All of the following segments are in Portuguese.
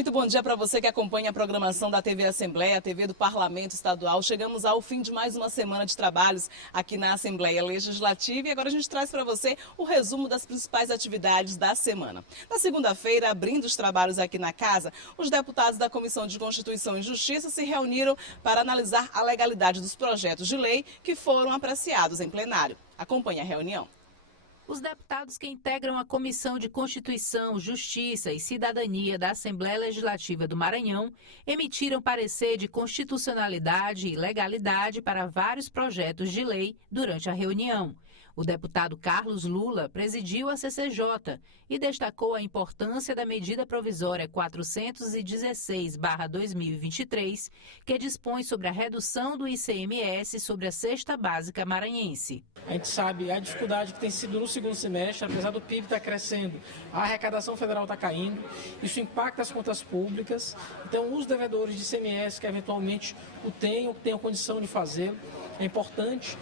muito bom dia para você que acompanha a programação da TV Assembleia, a TV do Parlamento Estadual. Chegamos ao fim de mais uma semana de trabalhos aqui na Assembleia Legislativa e agora a gente traz para você o resumo das principais atividades da semana. Na segunda-feira, abrindo os trabalhos aqui na casa, os deputados da Comissão de Constituição e Justiça se reuniram para analisar a legalidade dos projetos de lei que foram apreciados em plenário. Acompanhe a reunião. Os deputados que integram a Comissão de Constituição, Justiça e Cidadania da Assembleia Legislativa do Maranhão emitiram parecer de constitucionalidade e legalidade para vários projetos de lei durante a reunião. O deputado Carlos Lula presidiu a CCJ e destacou a importância da medida provisória 416/2023, que dispõe sobre a redução do ICMS sobre a cesta básica maranhense. A gente sabe a dificuldade que tem sido no segundo semestre, apesar do PIB estar crescendo, a arrecadação federal está caindo, isso impacta as contas públicas. Então, os devedores de ICMS que eventualmente tenham condição de fazê-lo, é importante,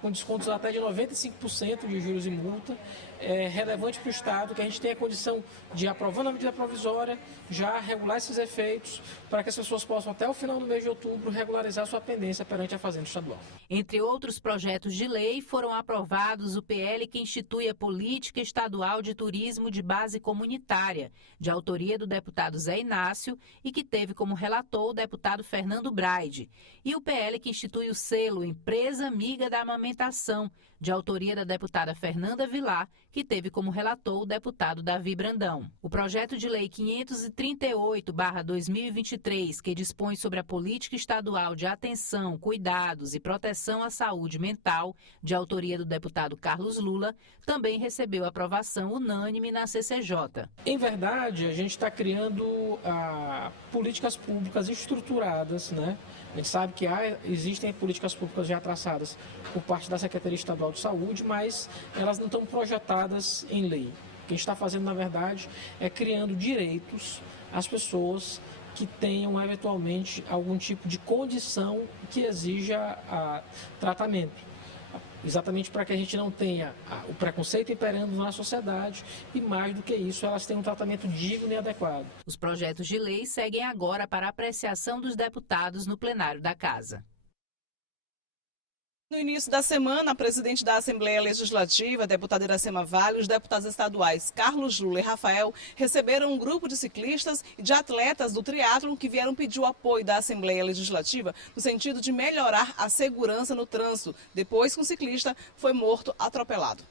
com descontos até de 95% de juros e multa. É relevante para o Estado que a gente tenha a condição de, aprovando a medida provisória, já regular esses efeitos para que as pessoas possam, até o final do mês de outubro, regularizar sua pendência perante a Fazenda Estadual. Entre outros projetos de lei, foram aprovados o PL que institui a Política Estadual de Turismo de Base Comunitária, de autoria do deputado Zé Inácio e que teve como relator o deputado Fernando Braide, e o PL que institui o selo Empresa Amiga da Amamentação, de autoria da deputada Fernanda Vilar, que teve como relator o deputado Davi Brandão. O projeto de lei 538/2023, que dispõe sobre a política estadual de atenção, cuidados e proteção à saúde mental, de autoria do deputado Carlos Lula, também recebeu aprovação unânime na CCJ. Em verdade, a gente está criando políticas públicas estruturadas, né? A gente sabe que existem políticas públicas já traçadas por parte da Secretaria Estadual de Saúde, mas elas não estão projetadas em lei. O que a gente está fazendo, na verdade, é criando direitos às pessoas que tenham, eventualmente, algum tipo de condição que exija tratamento. Exatamente para que a gente não tenha o preconceito imperando na sociedade e, mais do que isso, elas tenham um tratamento digno e adequado. Os projetos de lei seguem agora para a apreciação dos deputados no plenário da Casa. No início da semana, a presidente da Assembleia Legislativa, a deputada Iracema Vale, os deputados estaduais Carlos Lula e Rafael receberam um grupo de ciclistas e de atletas do triatlon que vieram pedir o apoio da Assembleia Legislativa no sentido de melhorar a segurança no trânsito, depois que um ciclista foi morto atropelado.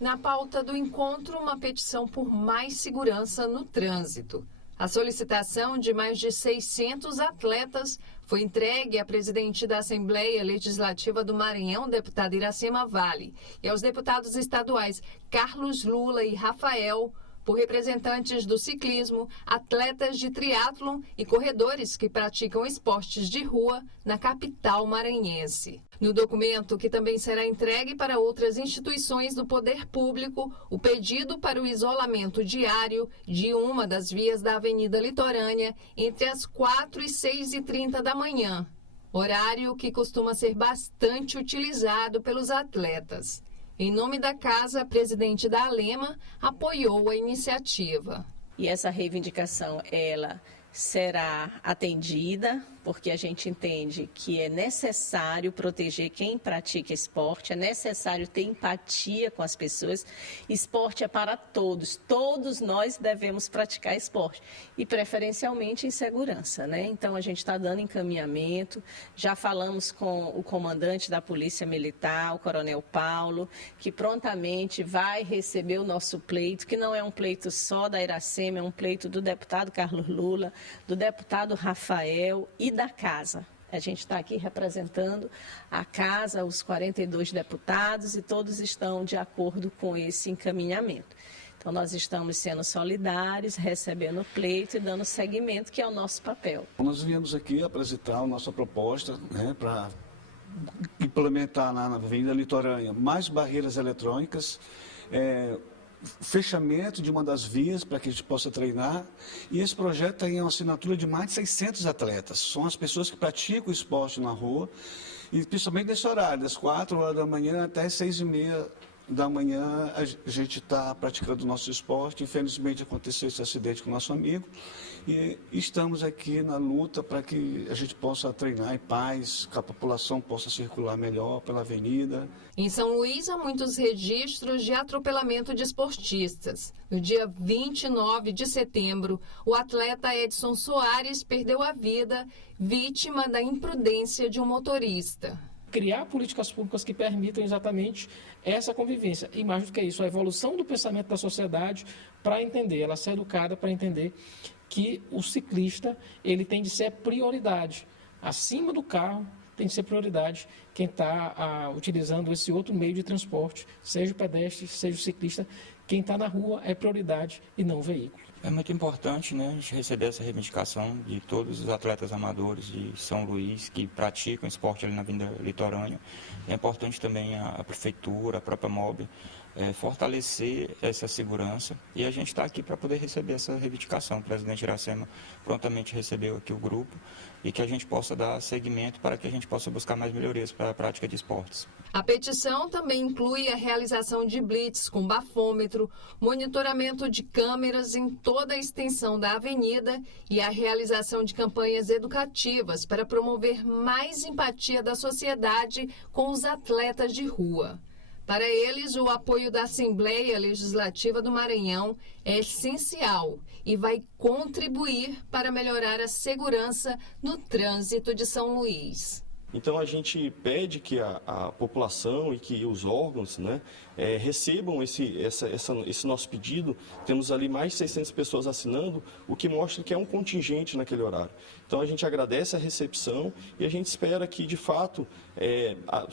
Na pauta do encontro, uma petição por mais segurança no trânsito. A solicitação de mais de 600 atletas foi entregue à presidente da Assembleia Legislativa do Maranhão, deputada Iracema Vale, e aos deputados estaduais Carlos Lula e Rafael, por representantes do ciclismo, atletas de triatlon e corredores que praticam esportes de rua na capital maranhense. No documento, que também será entregue para outras instituições do poder público, o pedido para o isolamento diário de uma das vias da Avenida Litorânea entre as 4 e 6h30 da manhã, horário que costuma ser bastante utilizado pelos atletas. Em nome da casa, a presidente da Alema apoiou a iniciativa. E essa reivindicação, ela será atendida, porque a gente entende que é necessário proteger quem pratica esporte, é necessário ter empatia com as pessoas. Esporte é para todos, todos nós devemos praticar esporte e preferencialmente em segurança, né? Então a gente está dando encaminhamento, já falamos com o comandante da Polícia Militar, o Coronel Paulo, que prontamente vai receber o nosso pleito, que não é um pleito só da Iracema, é um pleito do deputado Carlos Lula, do deputado Rafael e da casa. A gente está aqui representando a casa, os 42 deputados, e todos estão de acordo com esse encaminhamento. Então, nós estamos sendo solidários, recebendo o pleito e dando seguimento, que é o nosso papel. Nós viemos aqui apresentar a nossa proposta, né, para implementar na Avenida Litorânea mais barreiras eletrônicas, fechamento de uma das vias para que a gente possa treinar, e esse projeto tem uma assinatura de mais de 600 atletas. São as pessoas que praticam esporte na rua, e principalmente nesse horário, das 4 horas da manhã até 6h30 da manhã a gente está praticando o nosso esporte. Infelizmente aconteceu esse acidente com o nosso amigo e estamos aqui na luta para que a gente possa treinar em paz, que a população possa circular melhor pela avenida. Em São Luís, há muitos registros de atropelamento de esportistas. No dia 29 de setembro, o atleta Edson Soares perdeu a vida, vítima da imprudência de um motorista. Criar políticas públicas que permitam exatamente essa convivência. E mais do que isso, a evolução do pensamento da sociedade para entender, ela ser educada para entender que o ciclista ele tem de ser prioridade. Acima do carro tem de ser prioridade quem está utilizando esse outro meio de transporte, seja o pedestre, seja o ciclista. Quem está na rua é prioridade e não o veículo. É muito importante, né, a gente receber essa reivindicação de todos os atletas amadores de São Luís que praticam esporte ali na Avenida Litorânea. É importante também a prefeitura, a própria MOB, fortalecer essa segurança, e a gente está aqui para poder receber essa reivindicação. O presidente Iracema prontamente recebeu aqui o grupo e que a gente possa dar seguimento para que a gente possa buscar mais melhorias para a prática de esportes. A petição também inclui a realização de blitz com bafômetro, monitoramento de câmeras em toda a extensão da avenida e a realização de campanhas educativas para promover mais empatia da sociedade com os atletas de rua. Para eles, o apoio da Assembleia Legislativa do Maranhão é essencial e vai contribuir para melhorar a segurança no trânsito de São Luís. Então a gente pede que a população e que os órgãos, né, recebam esse nosso pedido. Temos ali mais de 600 pessoas assinando, o que mostra que é um contingente naquele horário. Então a gente agradece a recepção e a gente espera que, de fato,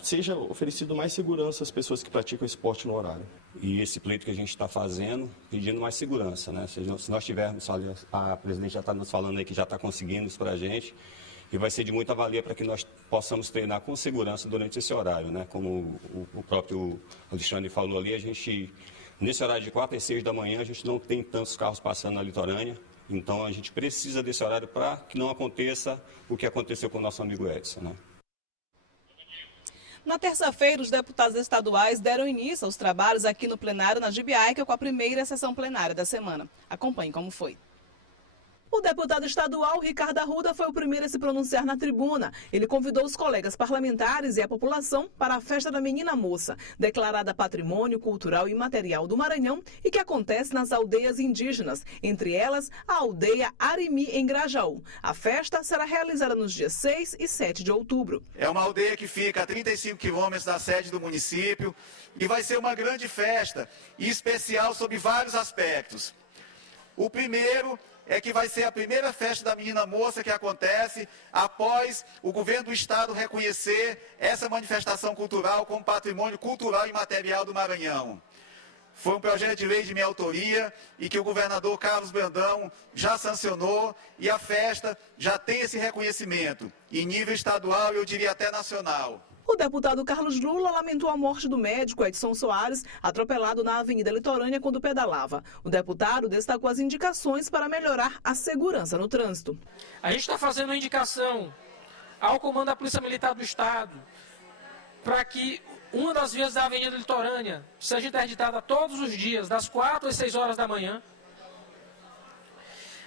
seja oferecido mais segurança às pessoas que praticam esporte no horário. E esse pleito que a gente está fazendo, pedindo mais segurança, né? Se nós tivermos, a presidente já está nos falando aí que já está conseguindo isso para a gente, e vai ser de muita valia para que nós possamos treinar com segurança durante esse horário, né? Como o próprio Alexandre falou ali, a gente, nesse horário de 4 às 6 da manhã, a gente não tem tantos carros passando na litorânea, então a gente precisa desse horário para que não aconteça o que aconteceu com o nosso amigo Edson, né? Na terça-feira, os deputados estaduais deram início aos trabalhos aqui no plenário na Gibiaica com a primeira sessão plenária da semana. Acompanhe como foi. O deputado estadual Ricardo Arruda foi o primeiro a se pronunciar na tribuna. Ele convidou os colegas parlamentares e a população para a festa da Menina Moça, declarada Patrimônio Cultural e Imaterial do Maranhão e que acontece nas aldeias indígenas, entre elas a aldeia Arimi, em Grajaú. A festa será realizada nos dias 6 e 7 de outubro. É uma aldeia que fica a 35 quilômetros da sede do município e vai ser uma grande festa, e especial sob vários aspectos. O primeiro é que vai ser a primeira festa da Menina Moça que acontece após o governo do estado reconhecer essa manifestação cultural como patrimônio cultural e imaterial do Maranhão. Foi um projeto de lei de minha autoria e que o governador Carlos Brandão já sancionou, e a festa já tem esse reconhecimento em nível estadual e eu diria até nacional. O deputado Carlos Lula lamentou a morte do médico Edson Soares, atropelado na Avenida Litorânea quando pedalava. O deputado destacou as indicações para melhorar a segurança no trânsito. A gente está fazendo uma indicação ao comando da Polícia Militar do Estado para que uma das vias da Avenida Litorânea seja interditada todos os dias, das 4 às 6 horas da manhã.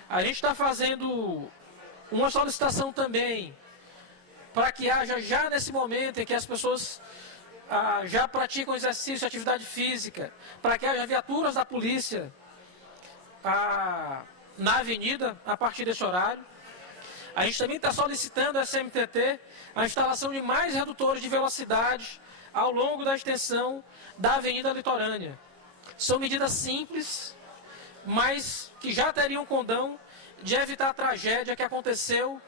A gente está fazendo uma solicitação também para que haja já nesse momento em que as pessoas já praticam exercício, atividade física, para que haja viaturas da polícia na avenida a partir desse horário. A gente também está solicitando a SMTT a instalação de mais redutores de velocidade ao longo da extensão da Avenida Litorânea. São medidas simples, mas que já teriam condão de evitar a tragédia que aconteceu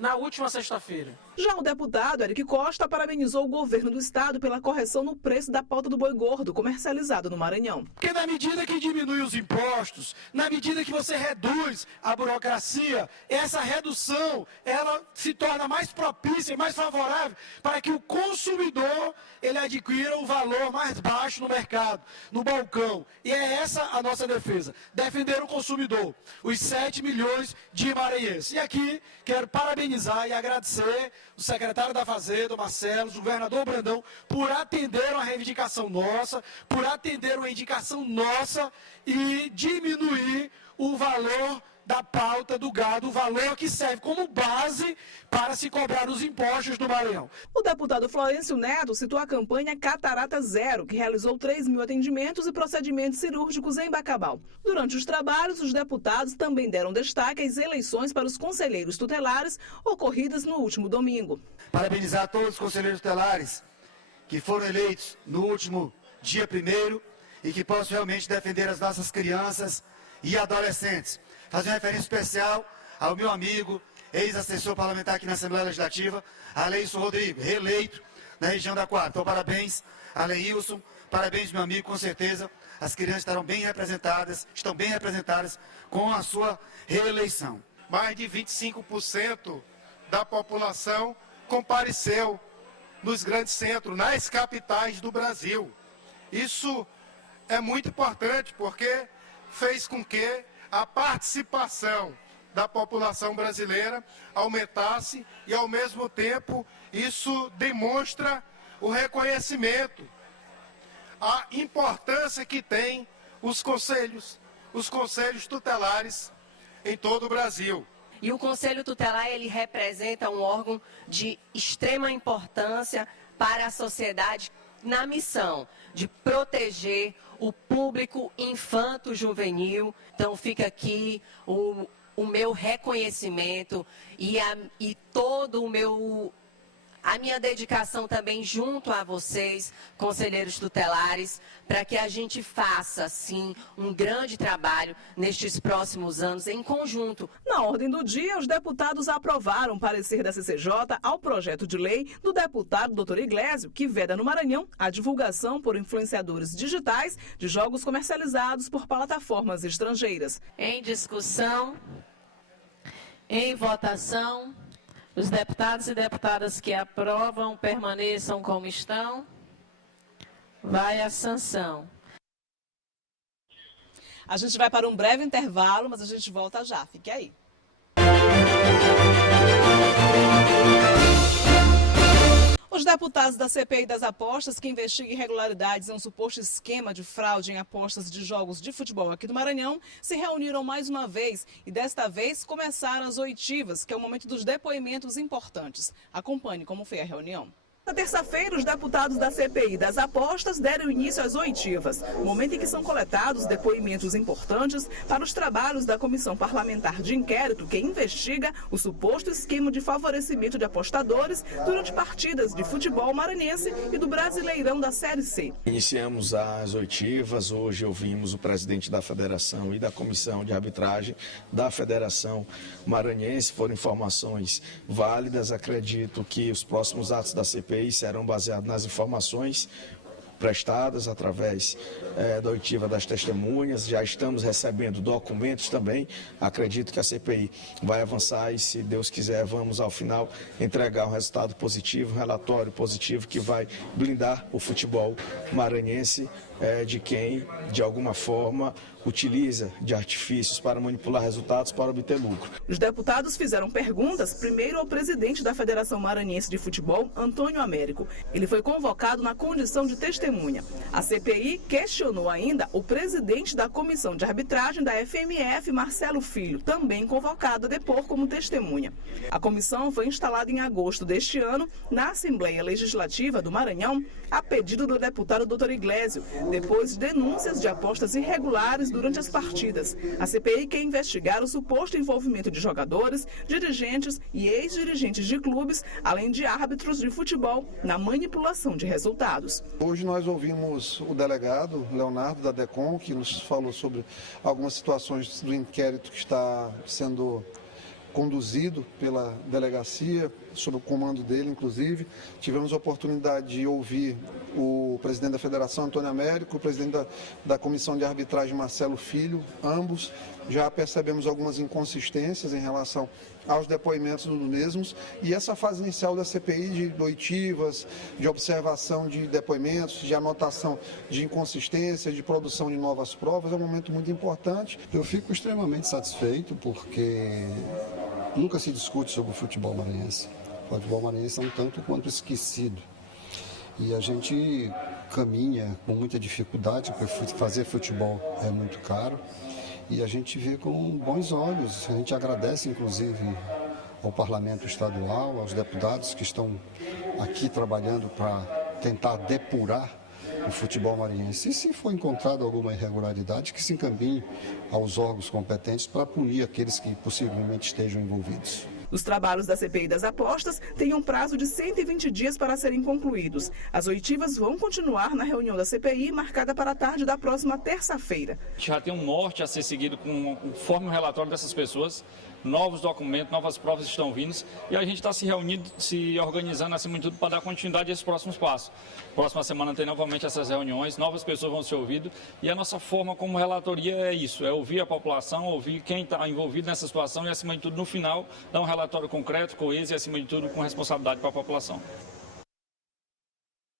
na última sexta-feira. Já o deputado Eric Costa parabenizou o governo do estado pela correção no preço da pauta do boi gordo comercializado no Maranhão. Porque na medida que diminui os impostos, na medida que você reduz a burocracia, essa redução ela se torna mais propícia e mais favorável para que o consumidor ele adquira o valor mais baixo no mercado, no balcão. E é essa a nossa defesa, defender o consumidor, os 7 milhões de maranhenses. E aqui quero parabenizar e agradecer o secretário da Fazenda, o Marcelo, o governador Brandão, por atender uma reivindicação nossa, por atender uma indicação nossa e diminuir o valor da pauta do gado, o valor que serve como base para se cobrar os impostos do Maranhão. O deputado Florencio Neto citou a campanha Catarata Zero, que realizou 3.000 atendimentos e procedimentos cirúrgicos em Bacabal. Durante os trabalhos, os deputados também deram destaque às eleições para os conselheiros tutelares ocorridas no último domingo. Parabenizar todos os conselheiros tutelares que foram eleitos no último dia 1º e que possam realmente defender as nossas crianças e adolescentes. Fazer uma referência especial ao meu amigo, ex-assessor parlamentar aqui na Assembleia Legislativa, Aleilson Rodrigo, reeleito na região da Quadra. Então, parabéns, Aleilson, parabéns, meu amigo, com certeza as crianças estão bem representadas com a sua reeleição. Mais de 25% da população compareceu nos grandes centros, nas capitais do Brasil. Isso é muito importante porque fez com que a participação da população brasileira aumentasse e, ao mesmo tempo, isso demonstra o reconhecimento, a importância que tem os conselhos tutelares em todo o Brasil. E o Conselho Tutelar, ele representa um órgão de extrema importância para a sociedade na missão de proteger o público infanto-juvenil. Então fica aqui o meu reconhecimento e todo a minha dedicação também junto a vocês, conselheiros tutelares, para que a gente faça, sim, um grande trabalho nestes próximos anos em conjunto. Na ordem do dia, os deputados aprovaram o parecer da CCJ ao projeto de lei do deputado Dr. Iglesio, que veda no Maranhão a divulgação por influenciadores digitais de jogos comercializados por plataformas estrangeiras. Em discussão, em votação, os deputados e deputadas que aprovam permaneçam como estão. Vai a sanção. A gente vai para um breve intervalo, mas a gente volta já. Fique aí. Os deputados da CPI das apostas, que investigam irregularidades em um suposto esquema de fraude em apostas de jogos de futebol aqui do Maranhão, se reuniram mais uma vez e desta vez começaram as oitivas, que é o momento dos depoimentos importantes. Acompanhe como foi a reunião. Na terça-feira, os deputados da CPI das apostas deram início às oitivas, momento em que são coletados depoimentos importantes para os trabalhos da Comissão Parlamentar de Inquérito, que investiga o suposto esquema de favorecimento de apostadores durante partidas de futebol maranhense e do Brasileirão da Série C. Iniciamos as oitivas, hoje ouvimos o presidente da Federação e da Comissão de Arbitragem da Federação Maranhense, foram informações válidas, acredito que os próximos atos da CPI serão baseados nas informações prestadas através da oitiva das testemunhas. Já estamos recebendo documentos também. Acredito que a CPI vai avançar e, se Deus quiser, vamos ao final entregar um resultado positivo, um relatório positivo que vai blindar o futebol maranhense de quem, de alguma forma, utiliza de artifícios para manipular resultados para obter lucro. Os deputados fizeram perguntas primeiro ao presidente da Federação Maranhense de Futebol, Antônio Américo. Ele foi convocado na condição de testemunha. A CPI questionou ainda o presidente da Comissão de Arbitragem da FMF, Marcelo Filho, também convocado a depor como testemunha. A comissão foi instalada em agosto deste ano na Assembleia Legislativa do Maranhão, a pedido do deputado Dr. Iglesio, depois de denúncias de apostas irregulares durante as partidas. A CPI quer investigar o suposto envolvimento de jogadores, dirigentes e ex-dirigentes de clubes, além de árbitros de futebol, na manipulação de resultados. Hoje nós ouvimos o delegado Leonardo da DECOM, que nos falou sobre algumas situações do inquérito que está sendo conduzido pela delegacia, sob o comando dele, inclusive. Tivemos a oportunidade de ouvir o presidente da Federação, Antônio Américo, o presidente da Comissão de Arbitragem, Marcelo Filho, ambos. Já percebemos algumas inconsistências em relação aos depoimentos dos mesmos, e essa fase inicial da CPI de oitivas, de observação de depoimentos, de anotação de inconsistências, de produção de novas provas, é um momento muito importante. Eu fico extremamente satisfeito porque nunca se discute sobre o futebol maranhense. futebol maranhense é um tanto quanto esquecido. E a gente caminha com muita dificuldade, porque fazer futebol é muito caro. E a gente vê com bons olhos, a gente agradece inclusive ao Parlamento Estadual, aos deputados que estão aqui trabalhando para tentar depurar o futebol maranhense. E se for encontrada alguma irregularidade, que se encaminhe aos órgãos competentes para punir aqueles que possivelmente estejam envolvidos. Os trabalhos da CPI das apostas têm um prazo de 120 dias para serem concluídos. As oitivas vão continuar na reunião da CPI, marcada para a tarde da próxima terça-feira. Já tem um norte a ser seguido conforme o relatório dessas pessoas. Novos documentos, novas provas estão vindo e a gente está se reunindo, se organizando acima de tudo para dar continuidade a esses próximos passos. Próxima semana tem novamente essas reuniões, novas pessoas vão ser ouvidas e a nossa forma como relatoria é isso, é ouvir a população, ouvir quem está envolvido nessa situação e acima de tudo no final dar um relatório concreto, coeso e acima de tudo com responsabilidade para a população.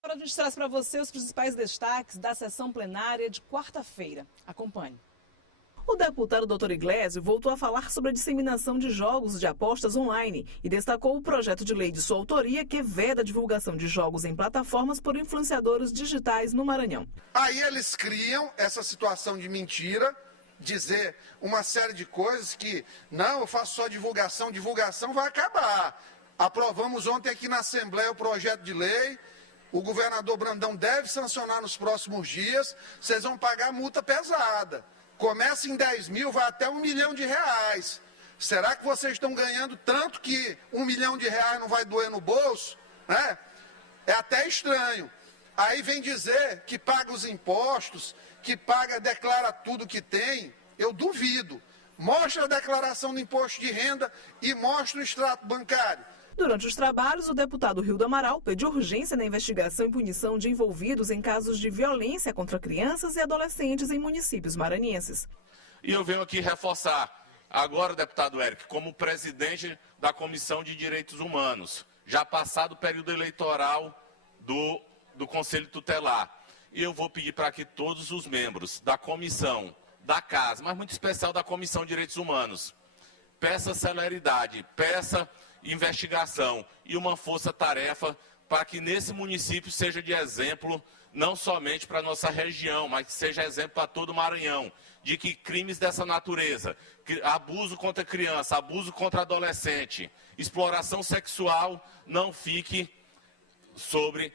Agora a gente traz para você os principais destaques da sessão plenária de quarta-feira. Acompanhe. O deputado Dr. Iglesias voltou a falar sobre a disseminação de jogos de apostas online e destacou o projeto de lei de sua autoria que veda a divulgação de jogos em plataformas por influenciadores digitais no Maranhão. Aí eles criam essa situação de mentira, dizer uma série de coisas que, não, eu faço só divulgação vai acabar. Aprovamos ontem aqui na Assembleia o projeto de lei, o governador Brandão deve sancionar nos próximos dias, vocês vão pagar multa pesada. Começa em 10 mil, vai até R$1 milhão. Será que vocês estão ganhando tanto que R$1 milhão não vai doer no bolso? Né? É até estranho. Aí vem dizer que paga os impostos, que paga, declara tudo que tem. Eu duvido. Mostra a declaração do imposto de renda e mostra o extrato bancário. Durante os trabalhos, o deputado Rildo Amaral pediu urgência na investigação e punição de envolvidos em casos de violência contra crianças e adolescentes em municípios maranhenses. E eu venho aqui reforçar agora, deputado Érico, como presidente da Comissão de Direitos Humanos, já passado o período eleitoral do Conselho Tutelar. E eu vou pedir para que todos os membros da comissão, da casa, mas muito especial da Comissão de Direitos Humanos, peça celeridade, peça investigação e uma força-tarefa para que nesse município seja de exemplo, não somente para a nossa região, mas que seja exemplo para todo o Maranhão, de que crimes dessa natureza, abuso contra criança, abuso contra adolescente, exploração sexual, não fique sobre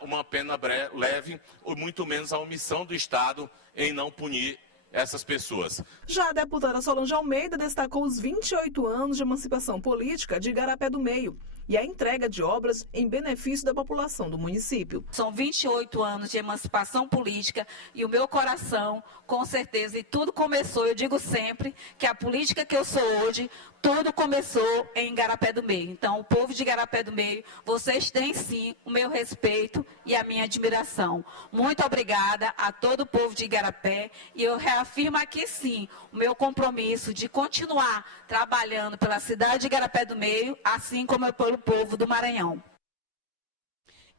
uma pena leve, ou muito menos a omissão do Estado em não punir essas pessoas. Já a deputada Solange Almeida destacou os 28 anos de emancipação política de Igarapé do Meio e a entrega de obras em benefício da população do município. São 28 anos de emancipação política e o meu coração, com certeza, e tudo começou, eu digo sempre, que a política que eu sou hoje, tudo começou em Igarapé do Meio. Então, o povo de Igarapé do Meio, vocês têm sim o meu respeito e a minha admiração. Muito obrigada a todo o povo de Igarapé e eu reafirmo aqui sim o meu compromisso de continuar trabalhando pela cidade de Igarapé do Meio, assim como pelo povo do Maranhão.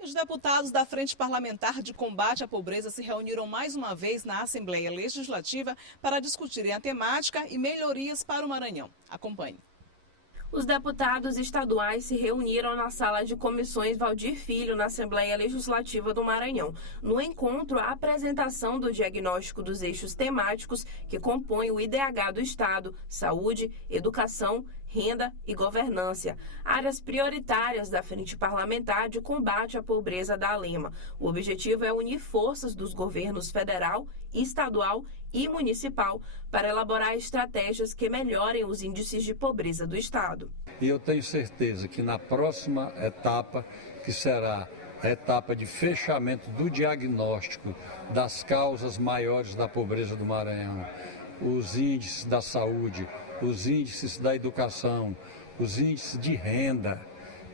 Os deputados da Frente Parlamentar de Combate à Pobreza se reuniram mais uma vez na Assembleia Legislativa para discutirem a temática e melhorias para o Maranhão. Acompanhe. Os deputados estaduais se reuniram na sala de comissões Valdir Filho, na Assembleia Legislativa do Maranhão. No encontro, a apresentação do diagnóstico dos eixos temáticos que compõem o IDH do Estado: saúde, educação, renda e governança, áreas prioritárias da Frente Parlamentar de Combate à Pobreza da ALEMA. O objetivo é unir forças dos governos federal, estadual e municipal para elaborar estratégias que melhorem os índices de pobreza do Estado. E eu tenho certeza que na próxima etapa, que será a etapa de fechamento do diagnóstico das causas maiores da pobreza do Maranhão, os índices da saúde, os índices da educação, os índices de renda,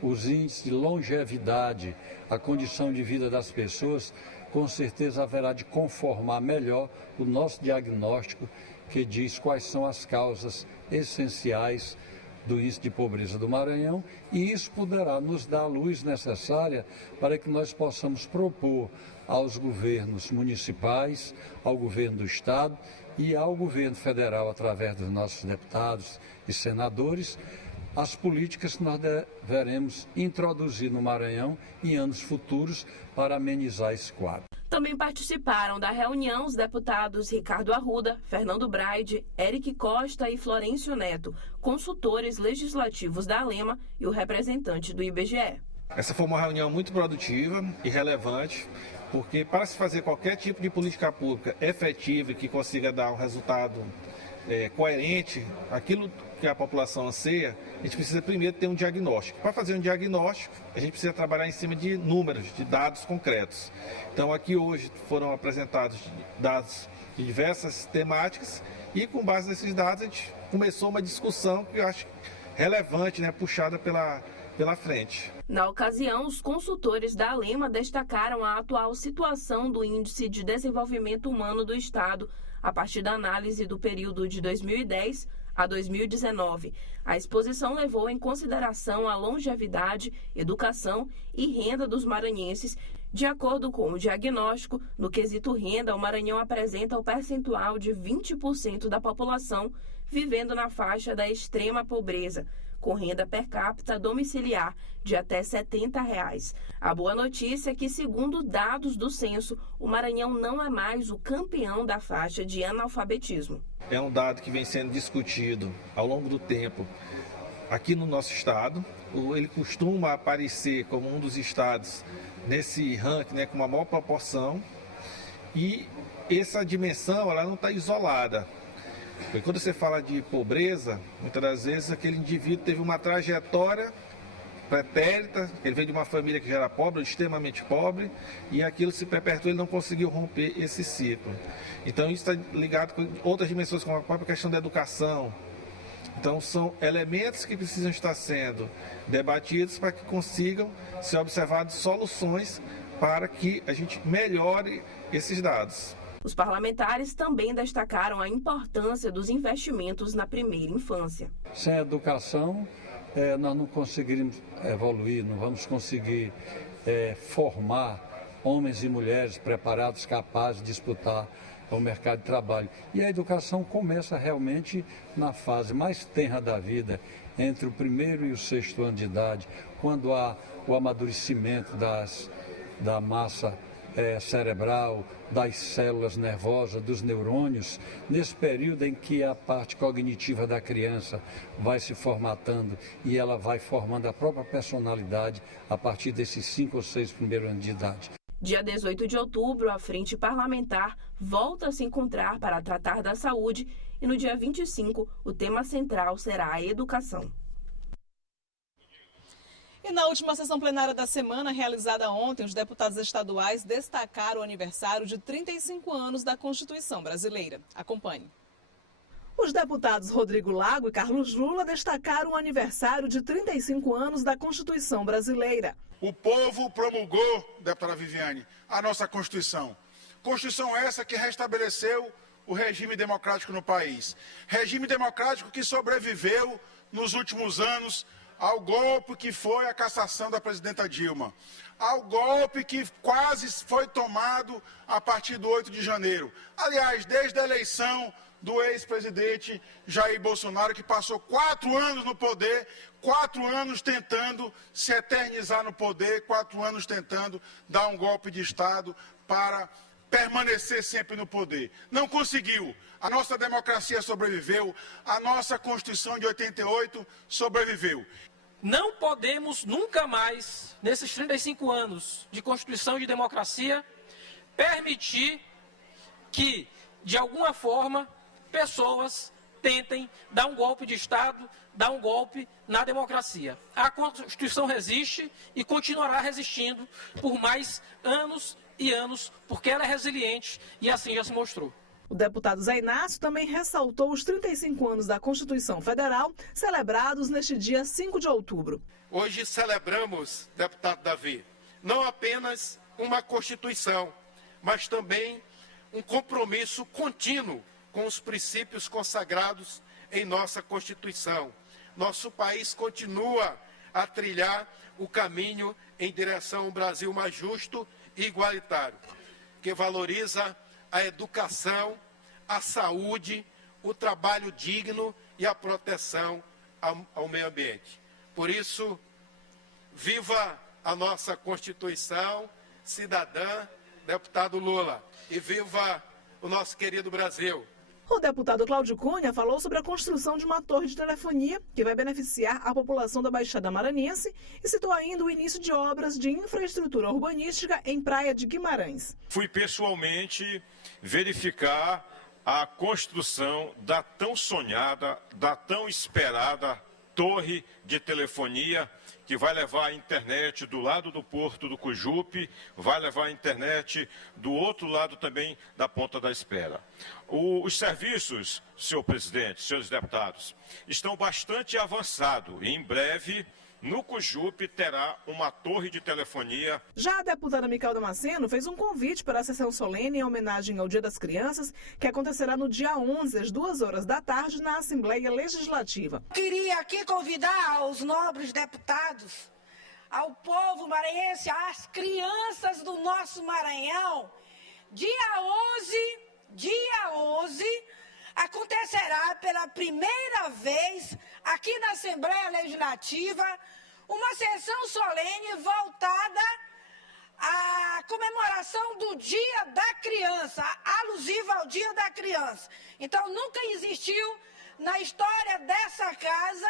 os índices de longevidade, a condição de vida das pessoas, com certeza haverá de conformar melhor o nosso diagnóstico, que diz quais são as causas essenciais do índice de pobreza do Maranhão, e isso poderá nos dar a luz necessária para que nós possamos propor aos governos municipais, ao governo do Estado e ao governo federal, através dos nossos deputados e senadores, as políticas que nós deveremos introduzir no Maranhão em anos futuros para amenizar esse quadro. Também participaram da reunião os deputados Ricardo Arruda, Fernando Braide, Eric Costa e Florencio Neto, consultores legislativos da ALEMA e o representante do IBGE. Essa foi uma reunião muito produtiva e relevante, porque para se fazer qualquer tipo de política pública efetiva e que consiga dar um resultado coerente, aquilo que a população anseia, a gente precisa primeiro ter um diagnóstico. Para fazer um diagnóstico, a gente precisa trabalhar em cima de números, de dados concretos. Então aqui hoje foram apresentados dados de diversas temáticas e com base nesses dados a gente começou uma discussão que eu acho relevante, puxada pela frente. Na ocasião, os consultores da ALEMA destacaram a atual situação do Índice de Desenvolvimento Humano do Estado, a partir da análise do período de 2010 a 2019. A exposição levou em consideração a longevidade, educação e renda dos maranhenses. De acordo com o diagnóstico, no quesito renda, o Maranhão apresenta o percentual de 20% da população vivendo na faixa da extrema pobreza, com renda per capita domiciliar de até R$ 70. A boa notícia é que, segundo dados do censo, o Maranhão não é mais o campeão da faixa de analfabetismo. É um dado que vem sendo discutido ao longo do tempo aqui no nosso estado. Ele costuma aparecer como um dos estados nesse ranking, com uma maior proporção. E essa dimensão ela não está isolada. Porque quando você fala de pobreza, muitas das vezes aquele indivíduo teve uma trajetória pretérita, ele veio de uma família que já era pobre, extremamente pobre, e aquilo se perpetuou, ele não conseguiu romper esse ciclo. Então isso está ligado com outras dimensões, como a própria questão da educação. Então são elementos que precisam estar sendo debatidos para que consigam ser observadas soluções para que a gente melhore esses dados. Os parlamentares também destacaram a importância dos investimentos na primeira infância. Sem educação, nós não conseguiremos evoluir, não vamos conseguir formar homens e mulheres preparados, capazes de disputar o mercado de trabalho. E a educação começa realmente na fase mais tenra da vida, entre o primeiro e o sexto ano de idade, quando há o amadurecimento da massa cerebral, das células nervosas, dos neurônios, nesse período em que a parte cognitiva da criança vai se formatando e ela vai formando a própria personalidade a partir desses 5 ou 6 primeiros anos de idade. Dia 18 de outubro, a Frente Parlamentar volta a se encontrar para tratar da saúde e no dia 25, o tema central será a educação. E na última sessão plenária da semana, realizada ontem, os deputados estaduais destacaram o aniversário de 35 anos da Constituição Brasileira. Acompanhe. Os deputados Rodrigo Lago e Carlos Lula destacaram o aniversário de 35 anos da Constituição Brasileira. O povo promulgou, deputada Viviane, a nossa Constituição. Constituição essa que restabeleceu o regime democrático no país. Regime democrático que sobreviveu nos últimos anos ao golpe que foi a cassação da presidenta Dilma, ao golpe que quase foi tomado a partir do 8 de janeiro. Aliás, desde a eleição do ex-presidente Jair Bolsonaro, que passou 4 anos no poder, 4 anos tentando se eternizar no poder, 4 anos tentando dar um golpe de Estado para permanecer sempre no poder. Não conseguiu. A nossa democracia sobreviveu, a nossa Constituição de 88 sobreviveu. Não podemos nunca mais, nesses 35 anos de Constituição e de democracia, permitir que, de alguma forma, pessoas tentem dar um golpe de Estado, dar um golpe na democracia. A Constituição resiste e continuará resistindo por mais anos e anos, porque ela é resiliente e assim já se mostrou. O deputado Zé Inácio também ressaltou os 35 anos da Constituição Federal, celebrados neste dia 5 de outubro. Hoje celebramos, deputado Davi, não apenas uma Constituição, mas também um compromisso contínuo com os princípios consagrados em nossa Constituição. Nosso país continua a trilhar o caminho em direção a um Brasil mais justo e igualitário, que valoriza a educação, a saúde, o trabalho digno e a proteção ao meio ambiente. Por isso, viva a nossa Constituição cidadã, deputado Lula, e viva o nosso querido Brasil. O deputado Cláudio Cunha falou sobre a construção de uma torre de telefonia que vai beneficiar a população da Baixada Maranhense e citou ainda o início de obras de infraestrutura urbanística em Praia de Guimarães. Fui pessoalmente verificar a construção da tão sonhada, da tão esperada torre de telefonia que vai levar a internet do lado do Porto do Cujupe, vai levar a internet do outro lado também da Ponta da Espera. Os serviços, senhor presidente, senhores deputados, estão bastante avançados e em breve no Cujupe terá uma torre de telefonia. Já a deputada Micael Damasceno fez um convite para a sessão solene em homenagem ao Dia das Crianças, que acontecerá no dia 11, às 14h, na Assembleia Legislativa. Queria aqui convidar os nobres deputados, ao povo maranhense, às crianças do nosso Maranhão, dia 11, acontecerá pela primeira vez aqui na Assembleia Legislativa uma sessão solene voltada à comemoração do Dia da Criança, alusiva ao Dia da Criança. Então, nunca existiu na história dessa casa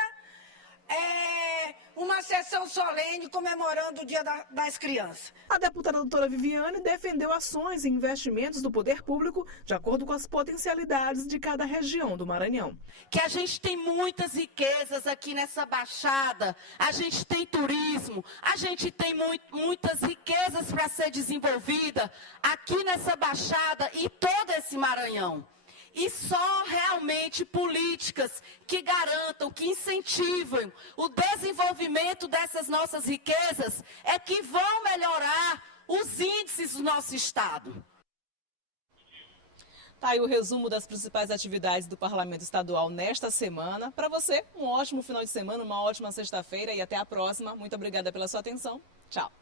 uma sessão solene comemorando o Dia das Crianças. A deputada doutora Viviane defendeu ações e investimentos do poder público de acordo com as potencialidades de cada região do Maranhão. Que a gente tem muitas riquezas aqui nessa Baixada, a gente tem turismo, a gente tem muitas riquezas para ser desenvolvida aqui nessa Baixada e todo esse Maranhão. E só realmente políticas que garantam, que incentivam o desenvolvimento dessas nossas riquezas é que vão melhorar os índices do nosso estado. Tá aí o resumo das principais atividades do Parlamento Estadual nesta semana. Para você, um ótimo final de semana, uma ótima sexta-feira e até a próxima. Muito obrigada pela sua atenção. Tchau.